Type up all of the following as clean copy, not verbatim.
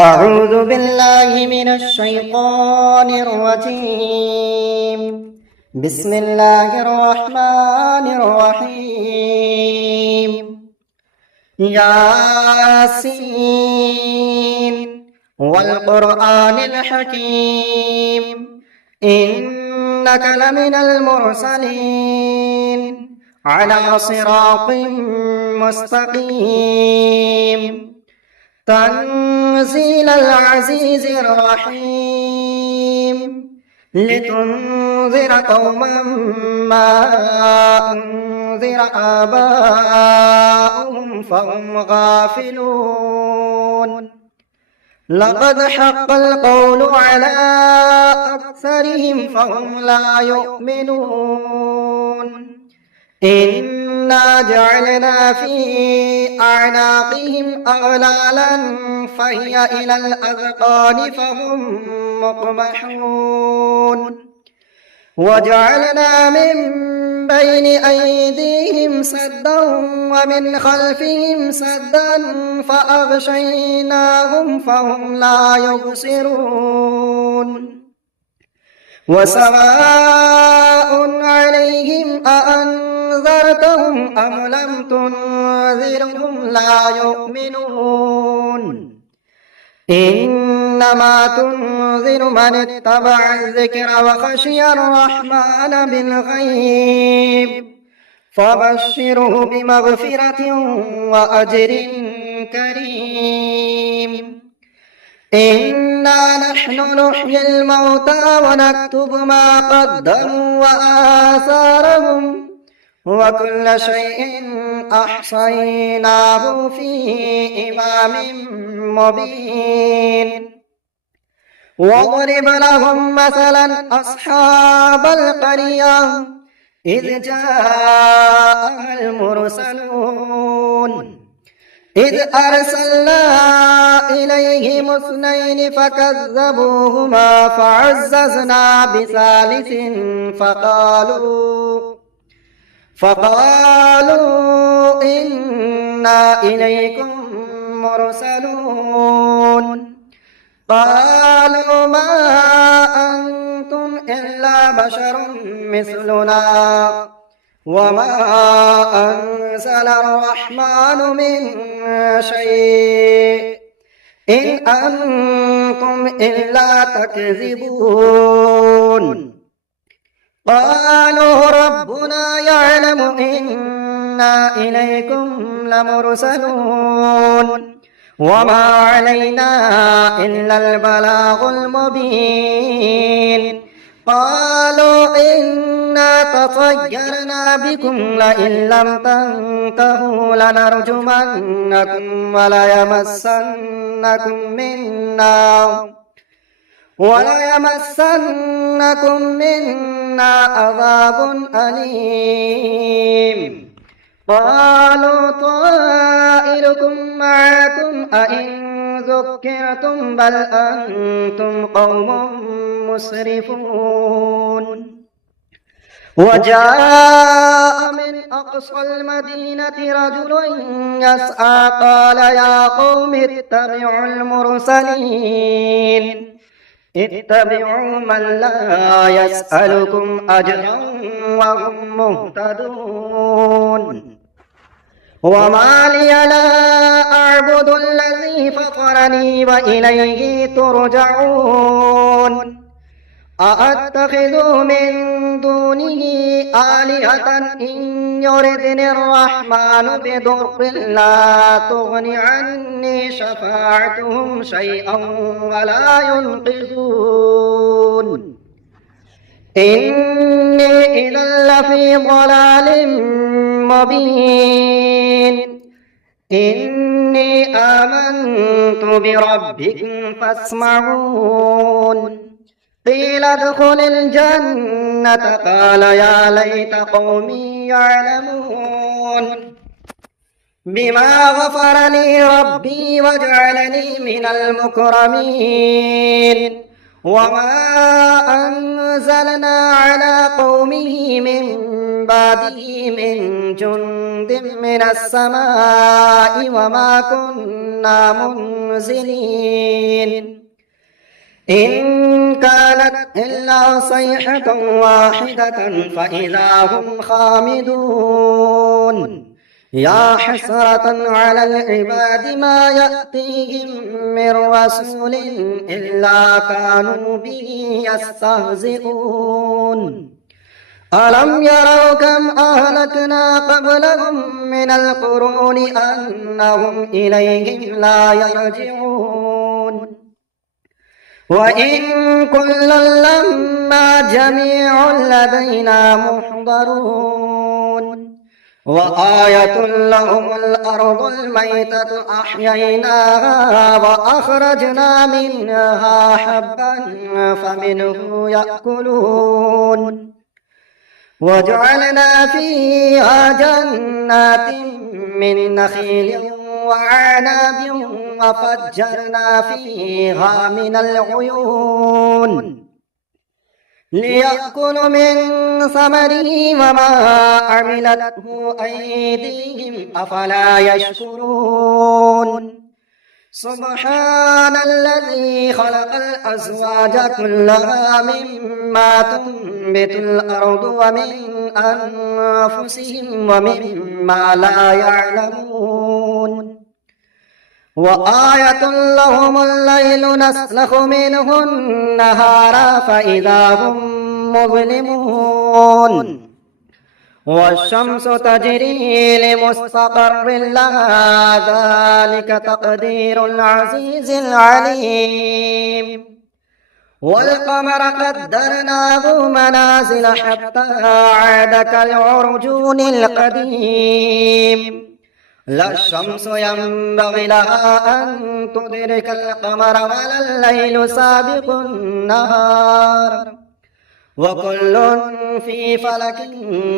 أعوذ بالله من الشيطان الرجيم. بسم الله الرحمن الرحيم. ياسين والقرآن الحكيم إنك لمن المرسلين على صراط مستقيم تنزيل العزيز الرحيم لتنذر قوما ما أنذر آباؤهم فهم غافلون لقد حق القول على أكثرهم فهم لا يؤمنون إنا جعلنا في أعناقهم أغلالا فهي إلى الأذقان فهم مقمحون وجعلنا من بين أيديهم سدا ومن خلفهم سدا فأغشيناهم فهم لا يبصرون وسواء عليهم أأنذرتهم أم لم تنذرهم لا يؤمنون إنما تنذر من اتبع الذكر وخشي الرحمن بالغيب فبشره بمغفرة وأجر كريم إنا نحن نحيي الموتى ونكتب ما قدموا وآثارهم وكل شيء أحصيناه في إمام مبين واضرب لهم مثلا أصحاب القرية إذ جاء المرسلون إذ أرسلنا إليهم اثنين فكذبوهما فعززنا بثالث فقالوا إنا إليكم مرسلون قالوا ما أنتم إلا بشر مثلنا وما أنزل الرحمن من شيء إن أنتم إلا تكذبون قالوا ربنا يعلم إنا إليكم لمرسلون وما علينا إلا البلاغ المبين قالوا إنا تطيرنا بكم لئن لم تنتهوا لنرجمنكم وليمسنكم منا عذاب أليم قالوا طائركم معكم أئن ذكرتم بل أنتم قوم مسرفون وجاء من أقصى المدينة رجل يسعى قال يا قوم اتبعوا المرسلين اتبعوا من لا يسألكم أجرا وهم مهتدون وما لي لا أعبد الذي فطرني وإليه ترجعون أأتخذ من دونه آلهة إن يردني الرحمن بضر لا تغن عني شفاعتهم شيئا ولا ينقذون إني إذا لفي ضلال مبين إني آمنت بربكم فاسمعون قيل ادخل الجنة قال يا ليت قومي يعلمون بما غفر لي ربي وجعلني من المكرمين وما أنزلنا على قومه من بعده من جند من السماء وما كنا منزلين إن كانت إلا صيحة واحدة فإذا هم خامدون يا حسرة على العباد ما يأتيهم من رسول إلا كانوا به يستهزئون ألم يروا كم أهلكنا قبلهم من القرون أنهم إليهم لا يرجعون وإن كلا لما جميع لدينا محضرون وآية لهم الأرض الميتة أحييناها وأخرجنا منها حبا فمنه يأكلون وجعلنا فيها جنات من نخيل وعناب وفجرنا فيها من العيون ليأكلوا من ثمره وما عملته أيديهم أفلا يشكرون سبحان الذي خلق الأزواج كلها مما تنبت الأرض ومن أنفسهم ومما لا يعلمون وآية لهم الليل نسلخ منه النهار فإذا هم مظلمون والشمس تجري لمستقر لها ذلك تقدير العزيز العليم والقمر قدرناه منازل حتى عاد كالعرجون القديم لا الشمس ينبغي لها أن تدرك القمر ولا الليل سابق النهار وكل في فلك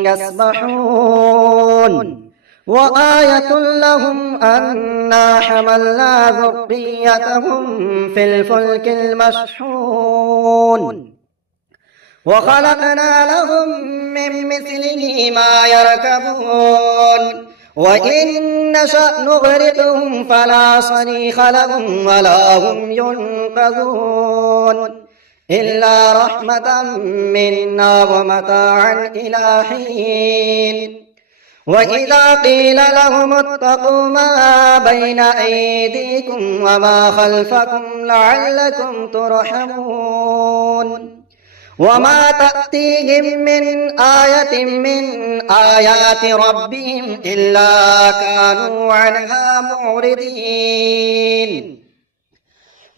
يسبحون وآية لهم أنا حملنا ذريتهم في الفلك المشحون وخلقنا لهم من مثله ما يركبون وإن نشأ نغرقهم فلا صريخ لهم ولا هم ينقذون إلا رحمة منا ومتاعا إلى حين وإذا قيل لهم اتقوا ما بين أيديكم وما خلفكم لعلكم ترحمون وما تأتيهم من آية من آيات ربهم إلا كانوا عنها معرضين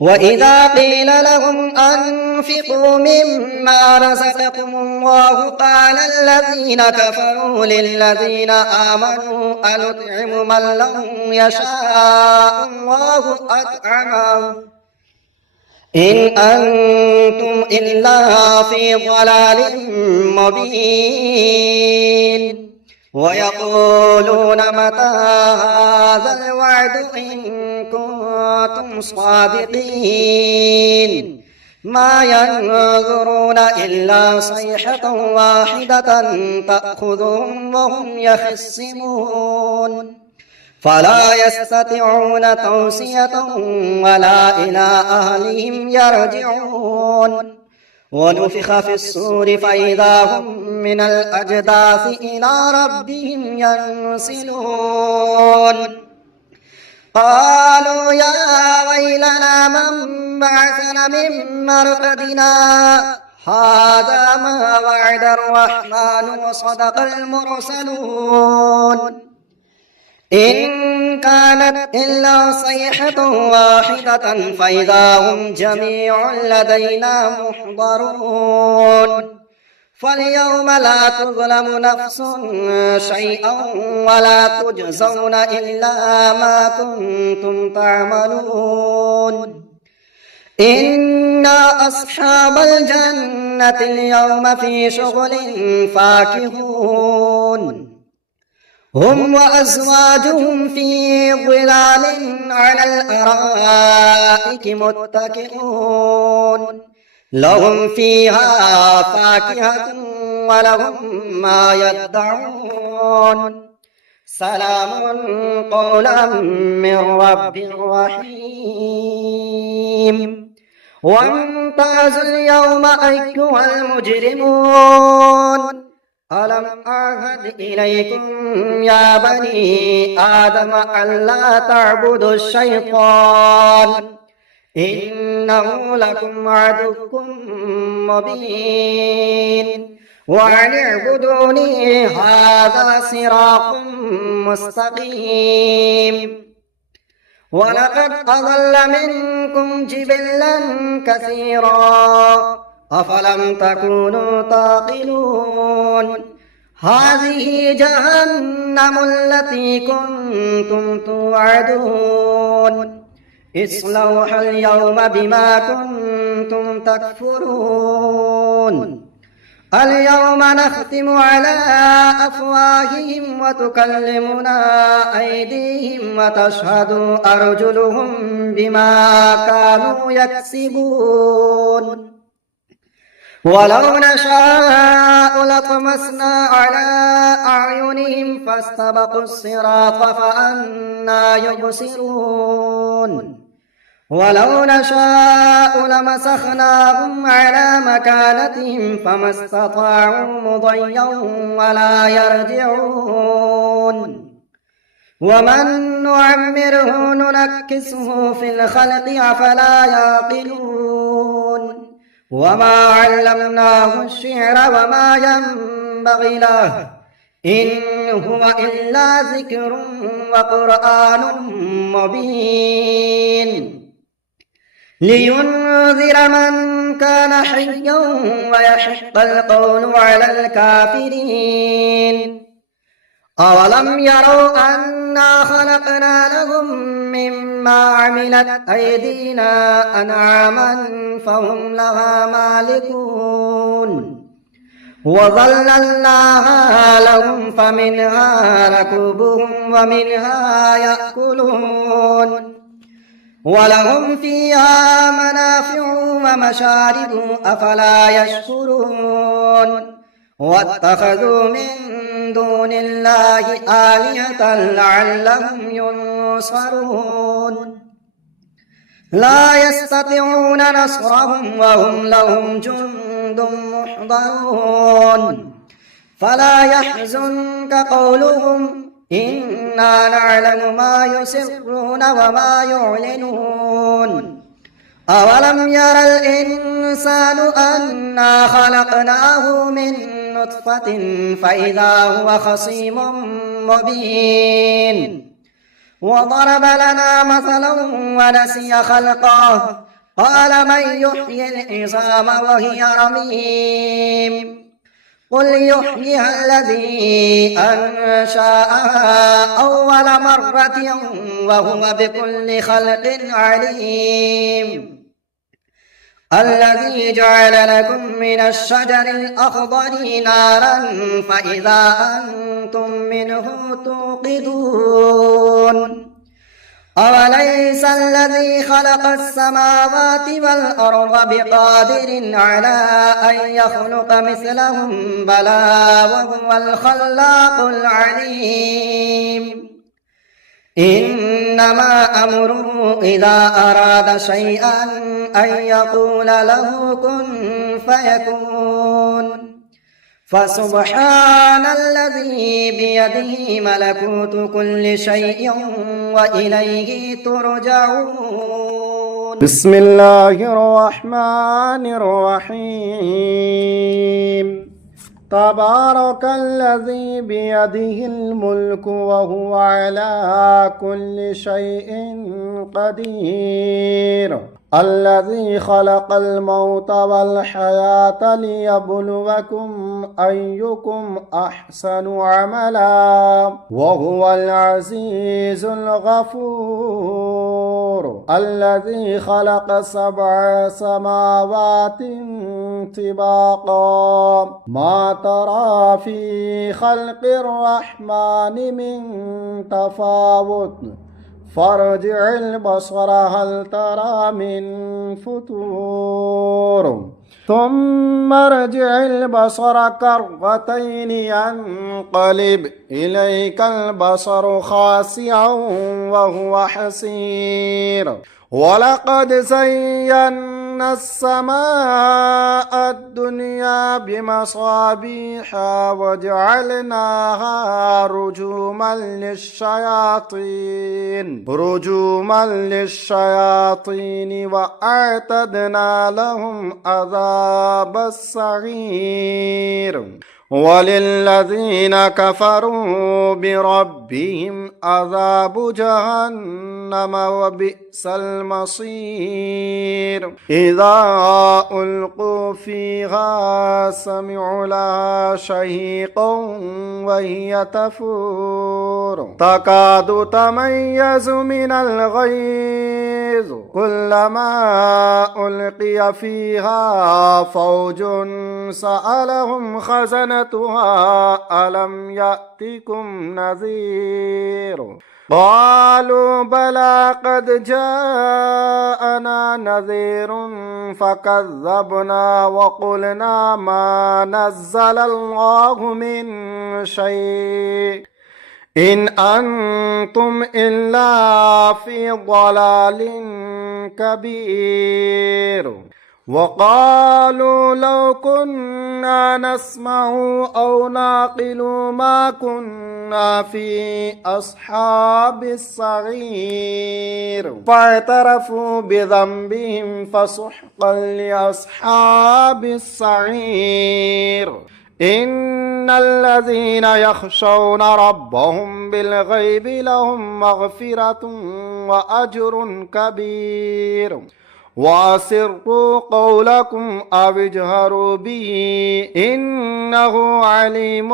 وإذا قيل لهم أنفقوا مما رزقكم الله قال الذين كفروا للذين آمنوا أنطعم من لو يشاء الله أطعمه إن أنتم إلا في ضلال مبين ويقولون متى هذا الوعد إن كنتم صادقين ما ينظرون إلا صيحة واحدة تأخذهم وهم يخصمون فلا يستطيعون توصية ولا إلى أهلهم يرجعون ونفخ في الصور فإذا هم من الأجداث إلى ربهم ينسلون قالوا يا ويلنا من بعثنا من مرقدنا هذا ما وعد الرحمن وصدق المرسلون إن كانت إلا صيحة واحدة فإذا هم جميع لدينا محضرون فاليوم لا تظلم نفس شيئا ولا تجزون إلا ما كنتم تعملون إنا أصحاب الجنة اليوم في شغل فاكهون هم وأزواجهم في ظلال على الأرائك متكئون لهم فيها فاكهة ولهم ما يدعون سلام قولا من رب رحيم وامتازوا اليوم أيها المجرمون ألم أعهد إليكم يا بني آدم ألا تعبدوا الشيطان إنه لكم عدو مبين وأن اعبدوني هذا صراط مستقيم ولقد أضل منكم جبلا كثيرا أفلم تكونوا تعقلون هذه جهنم التي كنتم توعدون اصلوها اليوم بما كنتم تكفرون اليوم نختم على أفواههم وتكلمنا أيديهم وتشهد أرجلهم بما كانوا يكسبون ولو نشاء لطمسنا على أعينهم فاستبقوا الصراط فأنى يبصرون ولو نشاء لمسخناهم على مكانتهم فما استطاعوا مضيا ولا يرجعون ومن نعمره ننكسه في الخلق أفلا يعقلون وما علمناه الشعر وما ينبغي له إن هو إلا ذكر وقرآن مبين لينذر من كان حيا ويحق القول على الكافرين أولم يروا أنا خلقنا لهم مما عملت أيدينا أنعاما فهم لها مالكون وظللناها لهم فمنها ركوبهم ومنها يأكلون ولهم فيها منافع ومشارب أفلا يشكرون واتخذوا من دون الله آلهة لعلهم ينصرون لا يستطيعون نصرهم وهم لهم جند محضرون فلا يحزنك قولهم إنا نعلم ما يسرون وما يعلنون أولم ير الإنسان أنا خلقناه من نطفة فإذا هو خصيم مبين وضرب لنا مثلا ونسي خلقه قال من يحيي العظام وهي رميم قل يحييها الذي أنشأها أول مرة وهو بكل خلق عليم الذي جعل لكم من الشجر الأخضر نارا فإذا أنتم منه توقدون أوليس الذي خلق السماوات والأرض بقادر على أن يخلق مثلهم بلى وهو الخلاق العليم إنما أمره إذا أراد شيئا أن يقول له كن فيكون فسبحان الذي بيده ملكوت كل شيء وإليه ترجعون بسم الله الرحمن الرحيم تبارك الذي بيده الملك وهو على كل شيء قدير الذي خلق الموت والحياة ليبلوكم أيكم أحسن عملا وهو العزيز الغفور الذي خلق 7 سماوات طباقا ما ترى في خلق الرحمن من تفاوت فارجع البصر هل ترى من فتور ثم ارجع البصر كرتين ينقلب إليك البصر خاسعا وهو حسير ولقد زينا وزينا السماء الدنيا بمصابيح وجعلناها رجوما للشياطين وأعتدنا لهم عذاب السعير وللذين كفروا بربهم عذاب جهنم وبئس المصير إذا ألقوا فيها سمعوا لها شهيقا وهي تفور تكاد تميز من الغيظ كلما ألقي فيها فوج سألهم خزنتها ألم يأتكم نذير قالوا بلى قد جاءنا نذير فكذبنا وقلنا ما نزل الله من شيء إن أنتم إلا في ضلال كبير وقالوا لو كنا نسمع أو نعقل ما كنا في أصحاب السعير فاعترفوا بذنبهم فسحقا لأصحاب السعير إن الذين يخشون ربهم بالغيب لهم مغفرة وأجر كبير وأسروا قولكم أو اجهروا به إنه عليم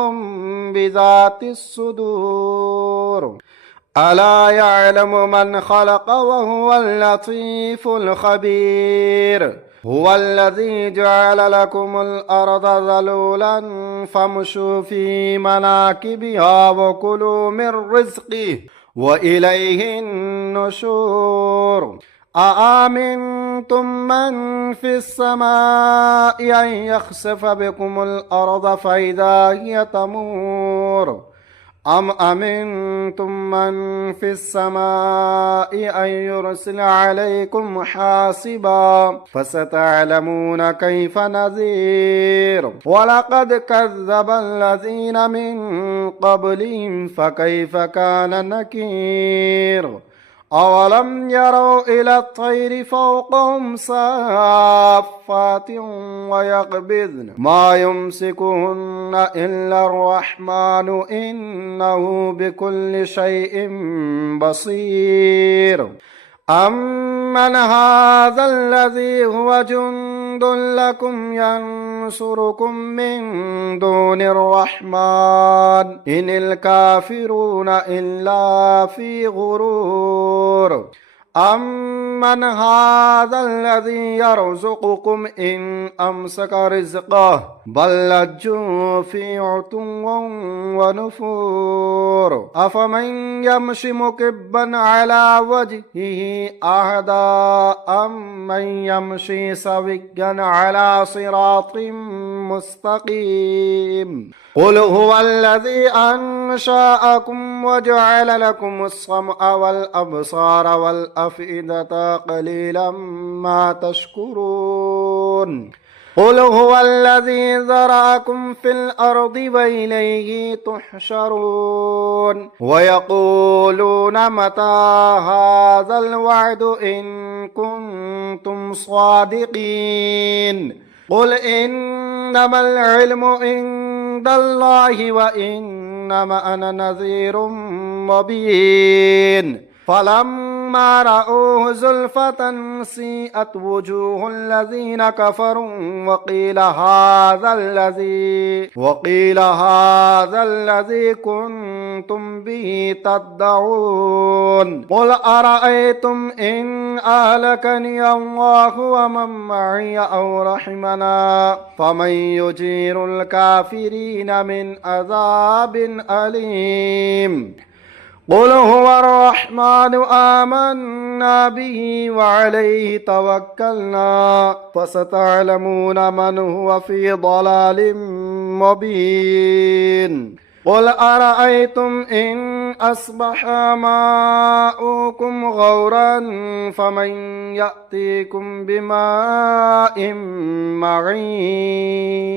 بذات الصدور ألا يعلم من خلق وهو اللطيف الخبير هو الذي جعل لكم الأرض ذلولا فامشوا في مناكبها وكلوا من رزقه وإليه النشور أأمنتم من في السماء أن يخسف بكم الأرض فإذا هي تمور أم أمنتم من في السماء أن يرسل عليكم حاصبا فستعلمون كيف نذير ولقد كذب الذين من قبلهم فكيف كان نكير أولم يروا إلى الطير فوقهم صافات ويقبضن ما يمسكهن إلا الرحمن إنه بكل شيء بصير أمن هذا الذي هو جند لكم ينصركم من دون الرحمن إن الكافرون إلا في غرور أمن هذا الذي يرزقكم إن أمسك رزقه بل لجوا في عتو ونفور أفمن يمشي مكبا على وجهه أهدى أمن يمشي سويا على صراط مستقيم قل هو الذي أنشأكم وجعل لكم السمع والأبصار والأفئدة قليلا ما تشكرون قل هو الذي ذرأكم في الأرض وإليه تحشرون ويقولون متى هذا الوعد إن كنتم صادقين قل إنما العلم عند الله وإنما أنا نذير مبين فلما رأوه زلفة سيئت وجوه الذين كفروا وقيل هذا الذي كنتم به تدعون قل أرأيتم إن أهلكني الله ومن معي أو رحمنا فمن يجير الكافرين من عذاب أليم قل هو الرحمن آمنا به وعليه توكلنا فستعلمون من هو في ضلال مبين قل أرأيتم إن أصبح ماؤكم غورا فمن يأتيكم بماء معين